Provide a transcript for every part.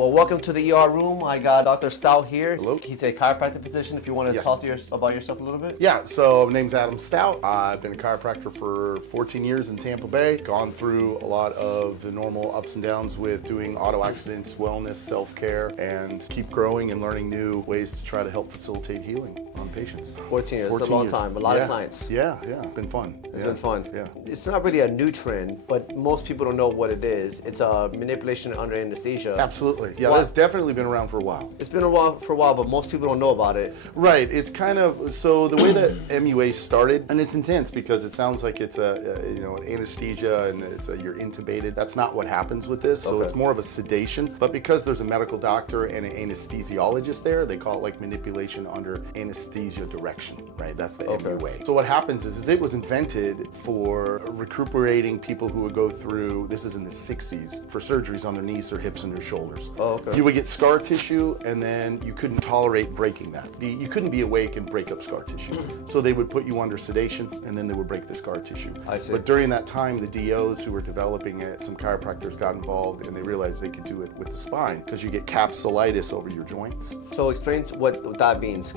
Well, welcome to the ER room. I got Dr. Stout here. Hello. He's a chiropractic physician. If you want to talk to about yourself a little bit. Yeah, so my name's Adam Stout. I've been a chiropractor for 14 years in Tampa Bay. Gone through a lot of the normal ups and downs with doing auto accidents, wellness, self-care, and keep growing and learning new ways to try to help facilitate healing on patients. 14 years. It's a long time. A lot of clients. Yeah. It's been fun. It's been fun. Yeah. It's not really a new trend, but most people don't know what it is. It's a manipulation under anesthesia. Absolutely. Yeah, that's definitely been around for a while. It's been around for a while, but most people don't know about it. Right. It's kind of, so the way that MUA started, and it's intense because it sounds like it's an anesthesia and you're intubated. That's not what happens with this. So it's more of a sedation. But because there's a medical doctor and an anesthesiologist there, they call it like manipulation under anesthesia direction, right? That's the MUA. So what happens is it was invented for recuperating people who would go through, this is in the 60s, for surgeries on their knees, their hips, and their shoulders. You would get scar tissue, and then you couldn't tolerate breaking that. You couldn't be awake and break up scar tissue. So they would put you under sedation, and then they would break the scar tissue. I see. But during that time, the DOs who were developing it, some chiropractors got involved, and they realized they could do it with the spine, because you get capsulitis over your joints. So explain what that means.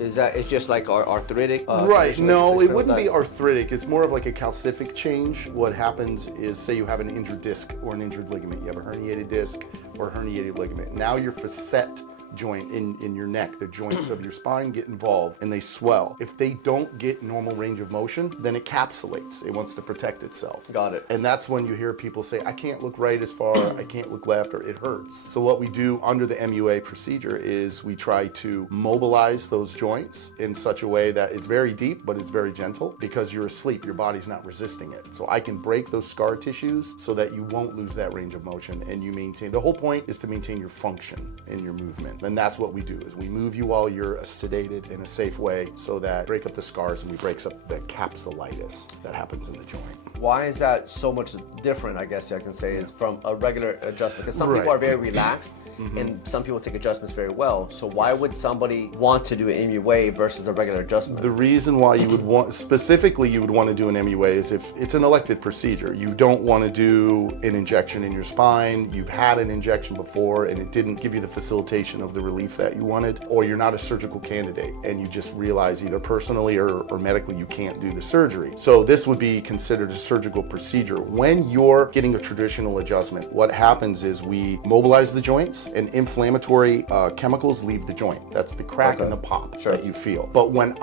Is that, it's just like arthritic? Right, no, it wouldn't be arthritic. It's more of like a calcific change. What happens is, say you have an injured disc or an injured ligament. You have a herniated disc or a herniated ligament. Now your facet joint in your neck, the joints of your spine get involved and they swell. If they don't get normal range of motion, then it capsulates. It wants to protect itself. Got it. And that's when you hear people say, I can't look right as far, I can't look left, or it hurts. So what we do under the MUA procedure is we try to mobilize those joints in such a way that it's very deep, but it's very gentle, because you're asleep, your body's not resisting it. So I can break those scar tissues so that you won't lose that range of motion and you maintain. The whole point is to maintain your function and your movement. And that's what we do, is we move you while you're sedated in a safe way, so that break up the scars and we breaks up the capsulitis that happens in the joint. Why is that so much different, I guess I can say, is from a regular adjustment? Because some people are very relaxed and some people take adjustments very well. So why would somebody want to do an MUA versus a regular adjustment? The reason why you would want, specifically you would want to do an MUA, is if it's an elective procedure. You don't want to do an injection in your spine. You've had an injection before and it didn't give you the facilitation of the relief that you wanted, or you're not a surgical candidate and you just realize either personally or medically you can't do the surgery. So this would be considered a surgical procedure. When you're getting a traditional adjustment, what happens is we mobilize the joints and inflammatory chemicals leave the joint. That's the crack and the pop that you feel. But when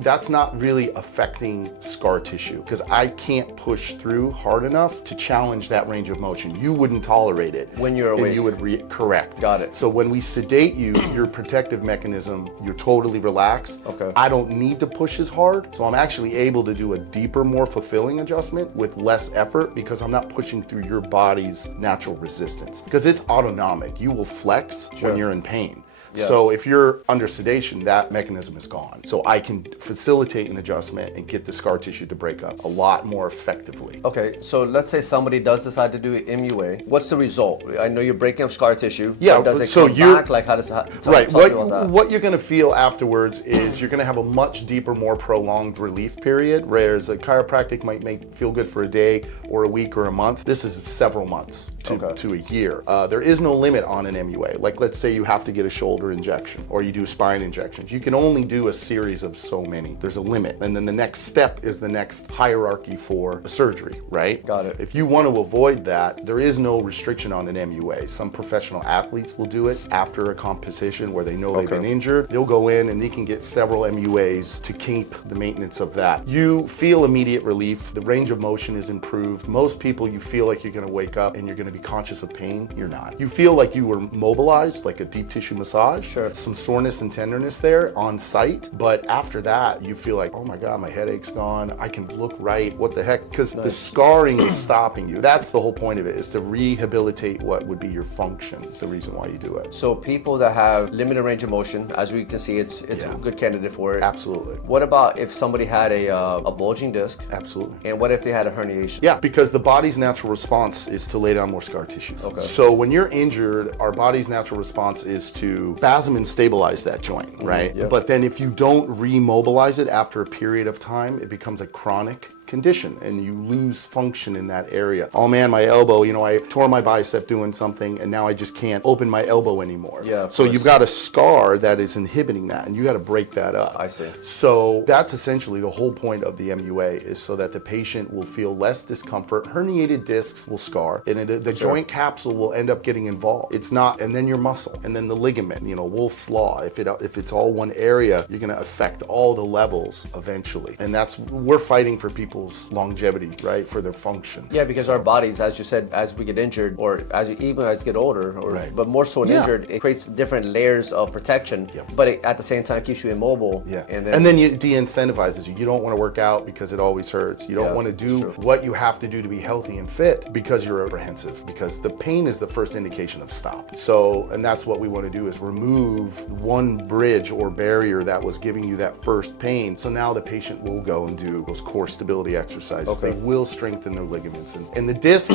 that's not really affecting scar tissue, because I can't push through hard enough to challenge that range of motion. You wouldn't tolerate it. When you're awake. And you would correct. Got it. So when we sedate you, your protective mechanism, you're totally relaxed. I don't need to push as hard, so I'm actually able to do a deeper, more fulfilling adjustment with less effort, because I'm not pushing through your body's natural resistance. Because it's autonomic. You will flex when you're in pain. So if you're under sedation, that mechanism is gone. So I can facilitate an adjustment and get the scar tissue to break up a lot more effectively. Okay, so let's say somebody does decide to do an MUA. What's the result? I know you're breaking up scar tissue. Yeah, does it come back? Like, how does it what you're going to feel afterwards is you're going to have a much deeper, more prolonged relief period, whereas a chiropractic might feel good for a day or a week or a month. This is several months to a year. There is no limit on an MUA. Like, let's say you have to get a shoulder injection or you do spine injections. You can only do a series of so many. There's a limit. And then the next step is the next hierarchy for a surgery, right? Got it. If you want to avoid that, there is no restriction on an MUA. Some professional athletes will do it after a competition where they know they've been injured. They'll go in and they can get several MUAs to keep the maintenance of that. You feel immediate relief. The range of motion is improved. Most people, you feel like you're going to wake up and you're going to be conscious of pain. You're not. You feel like you were mobilized, like a deep tissue massage. Some soreness and tenderness there on site, but after that you feel like, oh my God, my headache's gone, I can look right, what the heck, because the scarring is stopping you. That's the whole point of it, is to rehabilitate what would be your function, the reason why you do it. So people that have limited range of motion, as we can see, it's a good candidate for it. Absolutely. What about if somebody had a bulging disc? Absolutely. And what if they had a herniation? Yeah, because the body's natural response is to lay down more scar tissue. So when you're injured, our body's natural response is to spasm and stabilize that joint, right? But then if you don't remobilize it after a period of time, it becomes a chronic condition and you lose function in that area. Oh man, my elbow, I tore my bicep doing something and now I just can't open my elbow anymore. Yeah, so you've got a scar that is inhibiting that and you got to break that up. I see. So that's essentially the whole point of the MUA, is so that the patient will feel less discomfort. Herniated discs will scar and the joint capsule will end up getting involved. It's not, and then your muscle and then the ligament, will flaw. If it's all one area, you're going to affect all the levels eventually. And we're fighting for people's longevity, right? For their function. Yeah, because our bodies, as you said, as we get injured or as you get older, but more so injured, it creates different layers of protection, but it, at the same time keeps you immobile. Yeah. And then it de-incentivizes you. You don't want to work out because it always hurts. You don't want to do what you have to do to be healthy and fit because you're apprehensive, because the pain is the first indication of stop. So, and that's what we want to do, is remove one bridge or barrier that was giving you that first pain. So now the patient will go and do those core stability exercises. They will strengthen their ligaments. And the disc,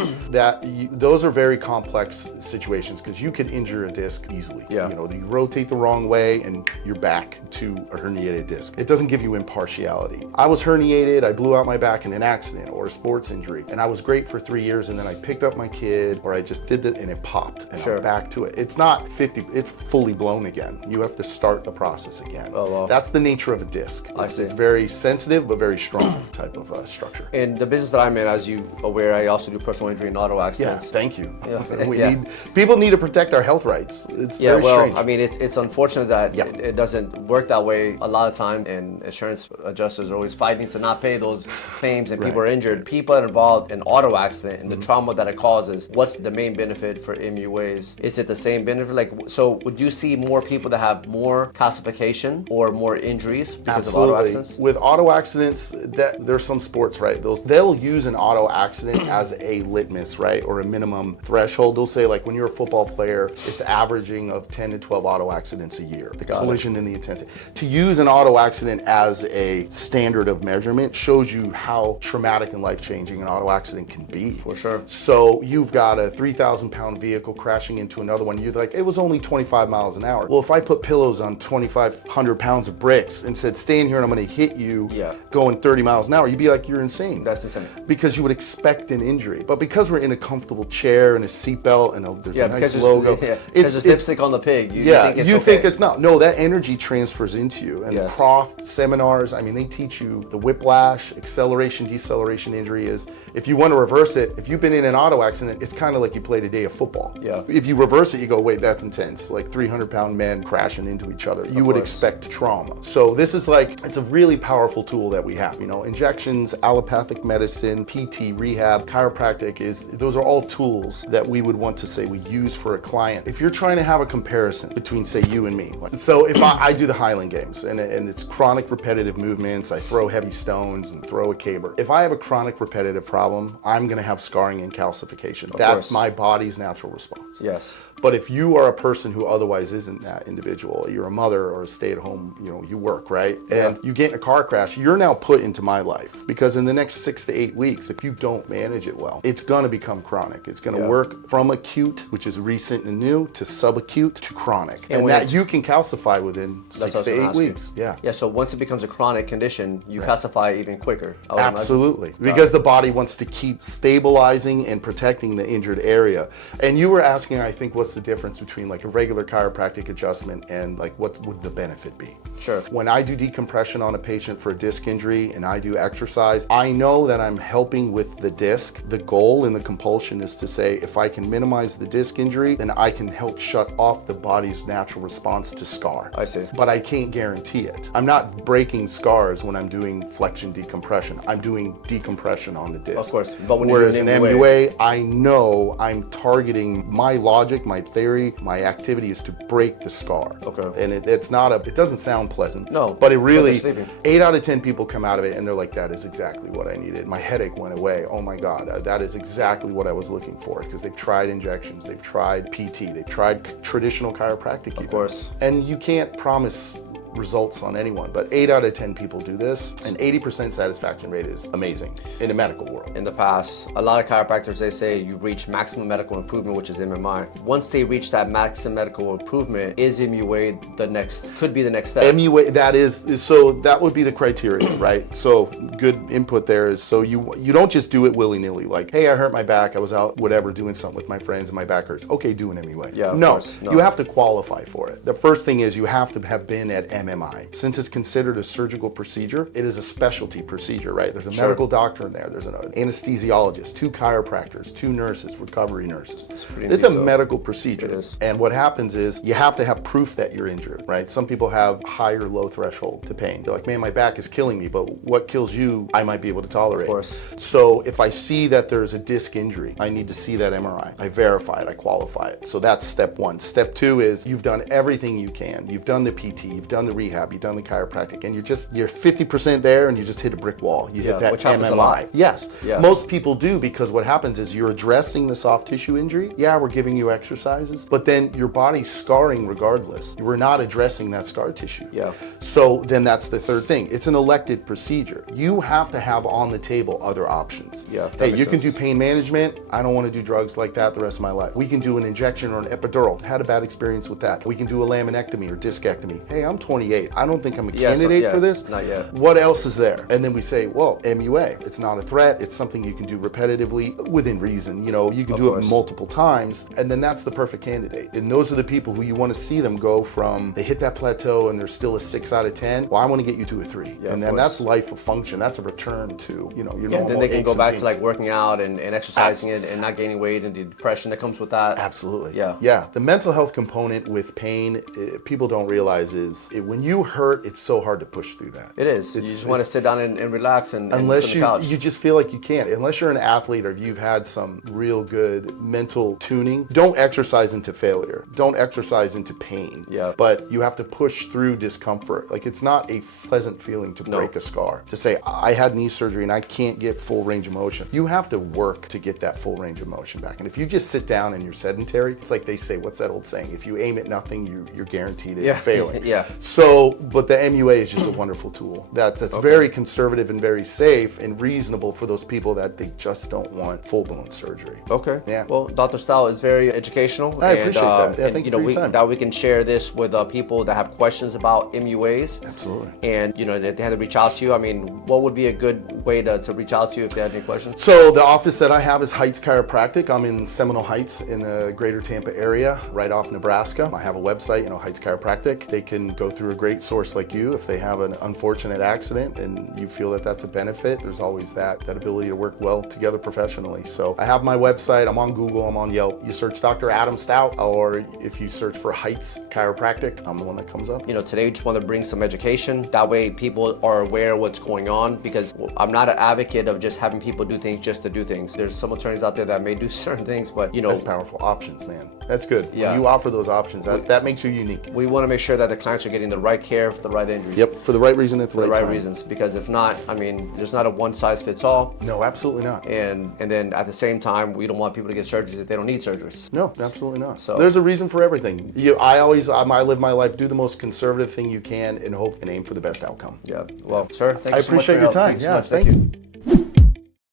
those are very complex situations because you could injure a disc easily. Yeah. You rotate the wrong way and you're back to a herniated disc. It doesn't give you impartiality. I was herniated, I blew out my back in an accident or a sports injury, and I was great for 3 years, and then I picked up my kid, or I just did it and it popped, and I'm back to it. It's not 50, it's fully blown again. You have to start the process again. Oh, wow. That's the nature of a disc. It's very sensitive but very strong type of structure. In the business that I'm in, as you aware, I also do personal injury and auto accidents. Yeah, thank you. Yeah. People need to protect our health rights. It's very strange. I mean, it's unfortunate that it doesn't work that way a lot of time, and insurance adjusters are always fighting to not pay those claims, and people are injured. People are involved in auto accident and the trauma that it causes. What's the main benefit for MUAs? Is it the same benefit? So would you see more people that have more calcification or more injuries because of auto accidents? With auto accidents, there's some sports, right? They'll use an auto accident as a litmus, right? Or a minimum threshold. They'll say, like, when you're a football player, it's averaging of 10 to 12 auto accidents a year. The collision and the intensity. To use an auto accident as a standard of measurement shows you how traumatic and life-changing an auto accident can be. For sure. So you've got a 3,000-pound vehicle crashing into another one. You're like, it was only 25 miles an hour. Well, if I put pillows on 2,500 pounds of bricks and said, stay in here and I'm going to hit you going 30 miles an hour, you'd be like, you're insane. That's insane. Because you would expect an injury. But because we're in a comfortable chair and a seatbelt and there's a nice logo. Because there's lipstick on the pig. You think it's not. No, that energy transfers into you. And the Croft seminars, I mean, they teach you the whiplash, acceleration, deceleration injury is, if you want to reverse it, if you've been in an auto accident, it's kind of like you played a day of football. Yeah. If you reverse it, you go, wait, that's intense. Like 300-pound men crashing into each other. You would expect trauma. So this is like, it's a really powerful tool that we have. Injections, allopathic medicine, PT, rehab, chiropractic, those are all tools that we would want to say we use for a client. If you're trying to have a comparison between, say, you and me. So if I do the Highland Games and it's chronic repetitive movements, I throw heavy stones and throw a caber. If I have a chronic repetitive problem, I'm going to have scarring and calcification. That's my body's natural response. Yes. But if you are a person who otherwise isn't that individual, you're a mother or a stay-at-home, you work, right? And you get in a car crash, you're now put into my life. Because in the next 6 to 8 weeks, if you don't manage it well, it's going to become chronic. It's going to work from acute, which is recent and new, to subacute to chronic. And that you can calcify within 6 to 8 weeks. Yeah, so once it becomes a chronic condition, you calcify even quicker. Absolutely. Because the body wants to keep stabilizing and protecting the injured area. And you were asking, I think, what's the difference between like a regular chiropractic adjustment and like what would the benefit be? Sure. When I do decompression on a patient for a disc injury and I do exercise, I know that I'm helping with the disc. The goal in the compulsion is to say, if I can minimize the disc injury, then I can help shut off the body's natural response to scar. I see. But I can't guarantee it. I'm not breaking scars when I'm doing flexion decompression. I'm doing decompression on the disc. Of course. But when whereas you're an MUA, I know I'm targeting my logic, my theory, my activity is to break the scar. Okay. And it doesn't sound pleasant. No. But it really, 8 out of 10 people come out of it and they're like, that is exactly what I needed. My headache went away. Oh my God, that is exactly what I was looking for. Because they've tried injections, they've tried PT, they've tried traditional chiropractic. Of course. And you can't promise results on anyone, but 8 out of 10 people do this, and 80% satisfaction rate is amazing in the medical world. In the past, a lot of chiropractors, they say you reach maximum medical improvement, which is MMI. Once they reach that maximum medical improvement, is MUA could be the next step? MUA, that would be the criteria, right? So good input there is, so you don't just do it willy-nilly, like, hey, I hurt my back, I was out, whatever, doing something with my friends and my back hurts. Okay, do an MUA. Yeah, no, you have to qualify for it. The first thing is you have to have been at MMI. Since it's considered a surgical procedure, it is a specialty procedure, right? There's a medical doctor in there, there's an anesthesiologist, 2 chiropractors, 2 nurses, recovery nurses. It's a medical procedure. It is. And what happens is you have to have proof that you're injured, right? Some people have high or low threshold to pain. They're like, man, my back is killing me, but what kills you, I might be able to tolerate. Of course. So if I see that there's a disc injury, I need to see that MRI. I verify it, I qualify it. So that's step 1. Step 2 is you've done everything you can. You've done the PT, you've done the rehab, you've done the chiropractic, and you're 50% there and you just hit a brick wall. You hit that which MMI. happens a lot. Yes. Yeah. Most people do, because what happens is you're addressing the soft tissue injury. Yeah, we're giving you exercises, but then your body's scarring regardless. We're not addressing that scar tissue. Yeah. So then that's the third thing. It's an elected procedure. You have to have on the table other options. Yeah. Hey, you can do pain management. I don't want to do drugs like that the rest of my life. We can do an injection or an epidural. Had a bad experience with that. We can do a laminectomy or discectomy. Hey, I'm 28. I don't think I'm a candidate for this. Not yet. What else is there? And then we say, well, MUA. It's not a threat. It's something you can do repetitively within reason. You know, you can do it multiple times, and then that's the perfect candidate. And those are the people who you want to see them go from, they hit that plateau and they're still a 6 out of 10. Well, I want to get you to a 3. Yeah, and then that's life of function. That's a return to, your normal. And then they can go back to like working out and exercising and not gaining weight and the depression that comes with that. Absolutely. Yeah. Yeah. The mental health component with pain, people don't realize is when you hurt, it's so hard to push through that. It is. You just want to sit down and relax and unless sit on the couch. You just feel like you can't. Unless you're an athlete or you've had some real good mental tuning, don't exercise into failure. Don't exercise into pain. Yeah. But you have to push through discomfort. Like, it's not a pleasant feeling to break a scar. To say, I had knee surgery and I can't get full range of motion. You have to work to get that full range of motion back. And if you just sit down and you're sedentary, it's like they say, what's that old saying? If you aim at nothing, you're guaranteed at failing. Yeah. So, but the MUA is just a wonderful tool. That's very conservative and very safe and reasonable for those people that they just don't want full-blown surgery. Okay. Yeah. Well, Dr. Stout is very educational. I appreciate that. Yeah, and thank you for your time. That we can share this with people that have questions about MUAs. Absolutely. And, that they had to reach out to you. I mean, what would be a good way to reach out to you if they had any questions? So the office that I have is Heights Chiropractic. I'm in Seminole Heights in the greater Tampa area, right off Nebraska. I have a website, Heights Chiropractic. They can go through a great source like you. If they have an unfortunate accident and you feel that that's a benefit, there's always that ability to work well together professionally. So I have my website. I'm on Google. I'm on Yelp. You search Dr. Adam Stout, or if you search for Heights Chiropractic, I'm the one that comes up. Today we just want to bring some education. That way people are aware of what's going on, because I'm not an advocate of just having people do things just to do things. There's some attorneys out there that may do certain things, but That's powerful. Options, man. That's good. Yeah. When you offer those options, that makes you unique. We want to make sure that the clients are getting the right care for the right injuries. Yep, for the right reason at the right time. Reasons, because if not, there's not a one size fits all. No, absolutely not. And then at the same time, we don't want people to get surgeries if they don't need surgeries. No, absolutely not. So there's a reason for everything. I live my life, do the most conservative thing you can and hope and aim for the best outcome. Yeah. Well, sir, thank you so much for appreciate your time. Thank you so much. Thank you.